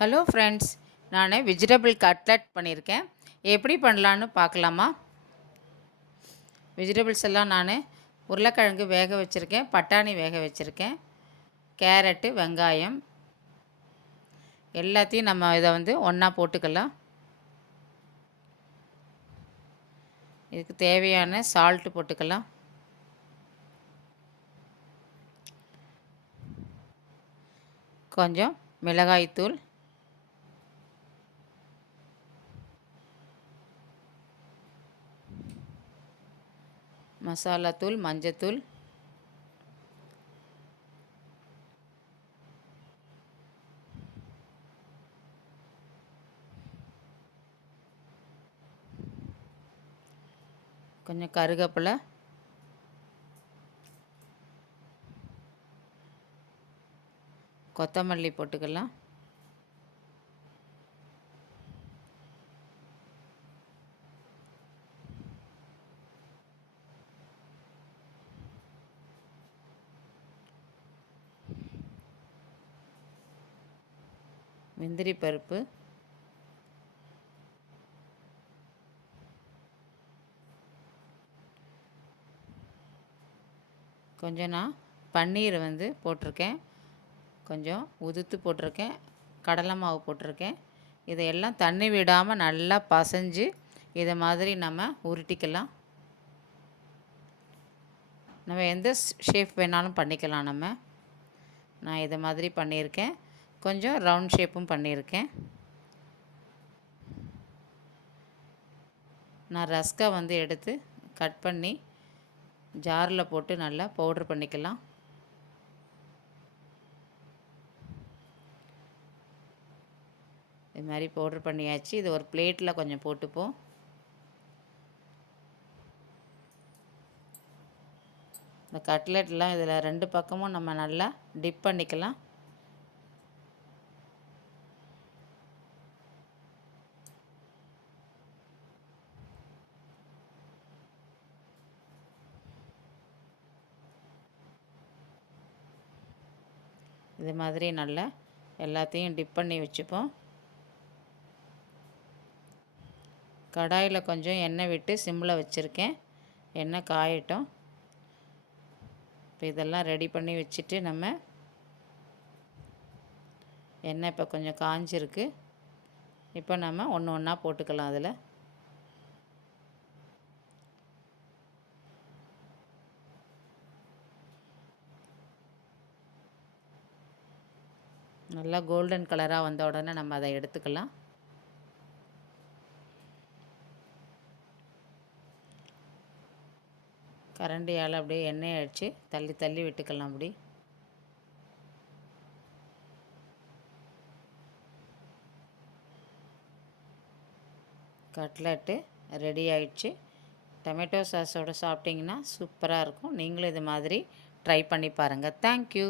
Hello friends, நான் vegetable cutlet பண்ணியிருக்கேன். எப்படி பண்ணலான்னு பார்க்கலாமா? வெஜிடபிள்ஸ் எல்லாம் நான் உருளைக்கிழங்கு வேக வச்சுருக்கேன், பட்டாணி வேக வச்சுருக்கேன், கேரட்டு, வெங்காயம் எல்லாத்தையும் நம்ம இதை ஒன்றா போட்டுக்கலாம். இதுக்கு தேவையான சால்ட்டு போட்டுக்கலாம். கொஞ்சம் மிளகாய்த்தூள், மசாலாத்தூள், மஞ்சத்தூள், கொஞ்சம் கருவேப்பிலை, கொத்தமல்லி போட்டுக்கலாம். முந்திரி பருப்பு, கொஞ்சம் நான் பன்னீர் போட்டிருக்கேன், கொஞ்சம் உதுத்து போட்டிருக்கேன், கடலை மாவு போட்டிருக்கேன். இதையெல்லாம் தண்ணி விடாமல் நல்லா பசைஞ்சு இதை மாதிரி நம்ம உருட்டிக்கலாம். நம்ம எந்த ஷேப் வேணாலும் பண்ணிக்கலாம். நான் இதை மாதிரி பண்ணியிருக்கேன். கொஞ்சம் ரவுண்ட் ஷேப்பும் பண்ணியிருக்கேன். நான் ரஸ்கை எடுத்து கட் பண்ணி ஜாரில் போட்டு நல்லா பவுட்ரு பண்ணிக்கலாம். இது மாதிரி பவுட்ரு பண்ணியாச்சு. இது ஒரு பிளேட்டில் கொஞ்சம் போட்டுப்போம். இந்த கட்லெட்லாம் இதில் 2 பக்கமும் நம்ம நல்லா டிப் பண்ணிக்கலாம். இது மாதிரி நல்லா எல்லாத்தையும் டிப் பண்ணி வச்சுப்போம். கடாயில் கொஞ்சம் எண்ணெய் விட்டு சிம்மில் வச்சுருக்கேன். எண்ணெய் காயட்டும். இப்போ இதெல்லாம் ரெடி பண்ணி வச்சுட்டு எண்ணெய் இப்போ கொஞ்சம் காஞ்சிருக்கு. இப்போ நம்ம ஒன்று ஒன்றா போட்டுக்கலாம். அதில் நல்லா கோல்டன் கலராக வந்த உடனே நம்ம அதை எடுத்துக்கலாம். கரண்டியால் அப்படியே எண்ணெயை அடித்து தள்ளி தள்ளி விட்டுக்கலாம். அப்படி கட்லெட்டு ரெடி ஆயிடுச்சு. டொமேட்டோ சாஸோடு சாப்பிட்டிங்கன்னா சூப்பராக இருக்கும். நீங்களும் இது மாதிரி ட்ரை பண்ணி பாருங்கள். தேங்க்யூ.